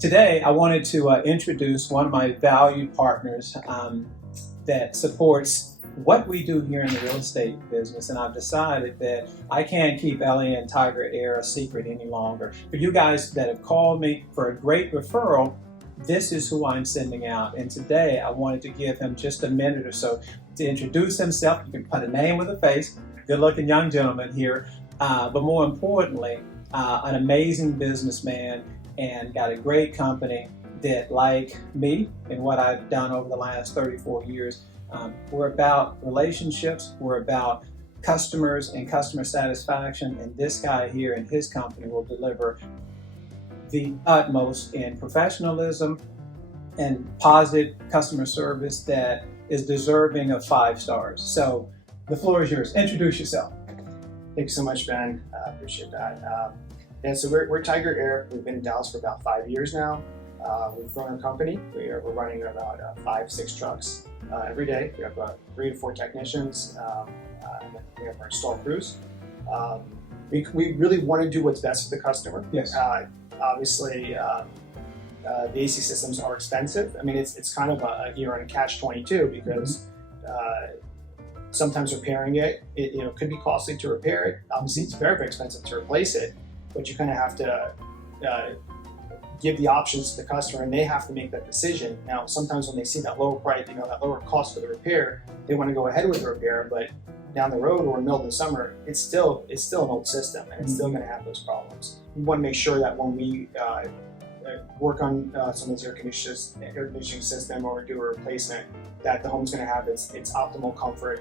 Today, I wanted to introduce one of my valued partners that supports what we do here in the real estate business, and I've decided that I can't keep Ellie and TigerAir a secret any longer. For you guys that have called me for a great referral, this is who I'm sending out. And today, I wanted to give him just a minute or so to introduce himself. You can put a name with a face. Good-looking young gentleman here, but more importantly, an amazing businessman, and got a great company that, like me and what I've done over the last 34 years, we're about relationships, we're about customers and customer satisfaction, and this guy here and his company will deliver the utmost in professionalism and positive customer service that is deserving of 5 stars. So the floor is yours. Introduce yourself. Thank you so much, Ben. I appreciate that. And so we're TigerAir. We've been in Dallas for about 5 years now. We've grown our company. We're running about 5-6 trucks every day. We have 3 to 4 technicians, and then we have our install crews. We really want to do what's best for the customer. Yes. Obviously, the AC systems are expensive. I mean, it's kind of you're in a catch-22 because sometimes repairing it could be costly to repair it. Obviously, it's very, very expensive to replace it. But you kind of have to give the options to the customer, and they have to make that decision. Now, sometimes when they see that lower price, that lower cost for the repair, they want to go ahead with the repair. But down the road or in the middle of the summer, it's still an old system, and it's still going to have those problems. We want to make sure that when we work on someone's air conditioning system or do a replacement, that the home's going to have its optimal comfort.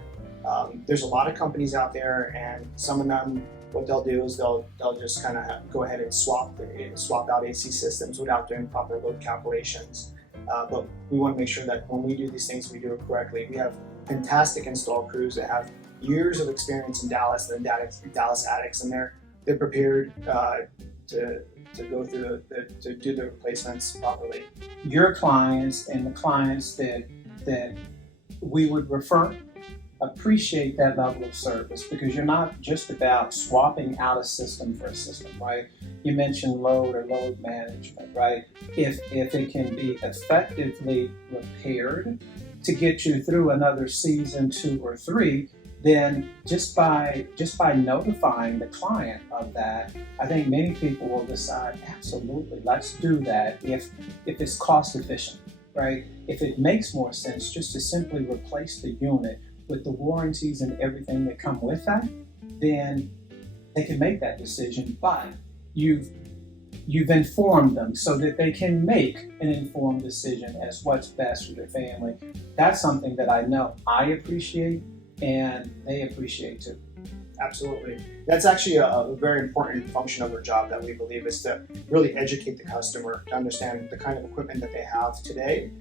There's a lot of companies out there, and some of them, what they'll do is they'll just kind of go ahead and swap out AC systems without doing proper load calculations. But we want to make sure that when we do these things, we do it correctly. We have fantastic install crews that have years of experience in Dallas. They're Dallas addicts, and they're prepared to go through to do the replacements properly. Your clients and the clients that we would refer appreciate that level of service, because you're not just about swapping out a system for a system, right? You mentioned load or load management, right? If it can be effectively repaired to get you through another season, 2 or 3, then just by notifying the client of that, I think many people will decide, absolutely, let's do that if it's cost efficient, right? If it makes more sense just to simply replace the unit with the warranties and everything that come with that, then they can make that decision. But you've informed them so that they can make an informed decision as what's best for their family. That's something that I know I appreciate and they appreciate too. Absolutely. That's actually a very important function of our job that we believe is to really educate the customer to understand the kind of equipment that they have today,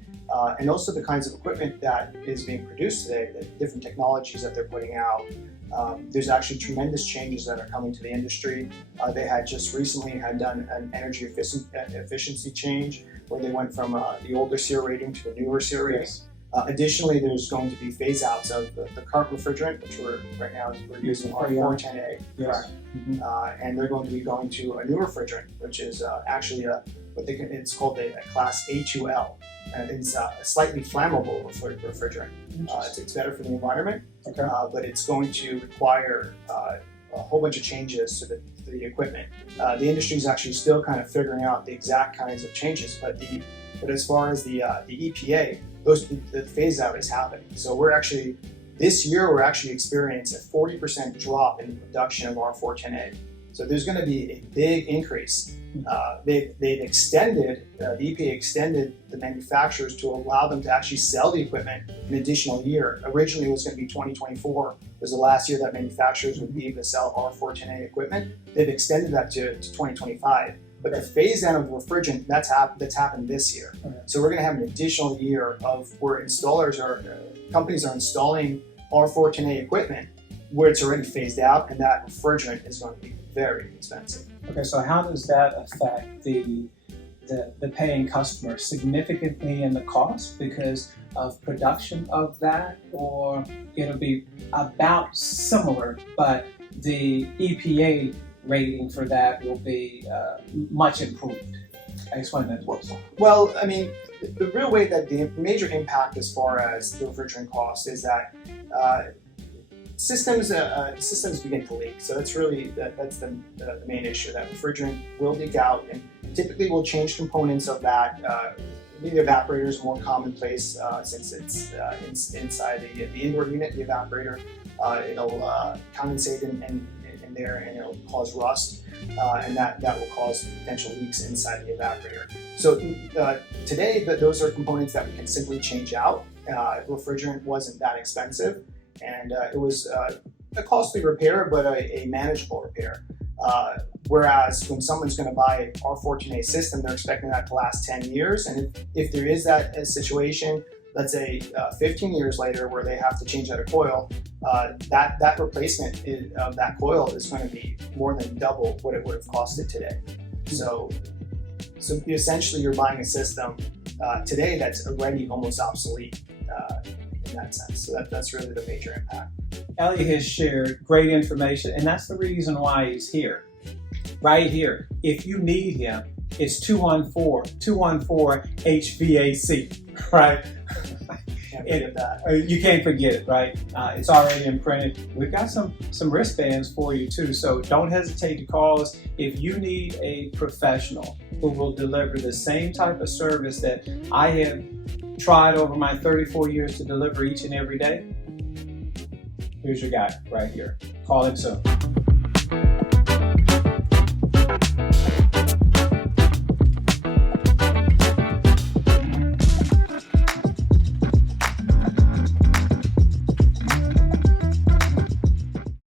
and also the kinds of equipment that is being produced today, the different technologies that they're putting out. There's actually tremendous changes that are coming to the industry. They had just recently done an energy efficiency change where they went from the older SEER rating to the newer SEER rating. Yes. Additionally, there's going to be phase outs of the current refrigerant, which we're using our 410A. Yes. And they're going to be going to a new refrigerant, which is actually it's called a class A2L. And it's a slightly flammable refrigerant. It's better for the environment, but it's going to require a whole bunch of changes to the equipment. The industry is actually still kind of figuring out the exact kinds of changes, but as far as the EPA, the phase out is happening. So this year we're actually experiencing a 40% drop in the production of R410A. So there's going to be a big increase. They've extended, the EPA extended the manufacturers to allow them to actually sell the equipment an additional year. Originally it was going to be 2024 was the last year that manufacturers would be able to sell R410A equipment. They've extended that to 2025. But the phase out of the refrigerant, that's happened this year. So we're going to have an additional year of where companies are installing R410A equipment where it's already phased out, and that refrigerant is going to be very expensive. Okay, so how does that affect the paying customer? Significantly in the cost because of production of that, or it'll be about similar, but the EPA rating for that will be much improved? Explain that. Well, I mean, the real way that the major impact as far as the refrigerant cost is that systems begin to leak. So that's really that's the main issue. That refrigerant will leak out, and typically we'll change components of that. The evaporator is more commonplace since it's inside the indoor unit. The evaporator it'll condensate in there, and it'll cause rust, and that will cause potential leaks inside the evaporator. So today, those are components that we can simply change out. Refrigerant wasn't that expensive, and it was a costly repair, but a manageable repair. Whereas when someone's going to buy our R14A system, they're expecting that to last 10 years. And if there is that situation, let's say 15 years later, where they have to change out a coil, that replacement of that coil is going to be more than double what it would have costed today. So essentially, you're buying a system today that's already almost obsolete in that sense. So that's really the major impact. Elliot has shared great information, and that's the reason why he's here. Right here. If you need him, it's 214-214-HVAC, right? Can't forget that. You can't forget it, right? It's already imprinted. We've got some wristbands for you too, so don't hesitate to call us if you need a professional who will deliver the same type of service that I have tried over my 34 years to deliver each and every day. Here's your guy right here. Call him soon.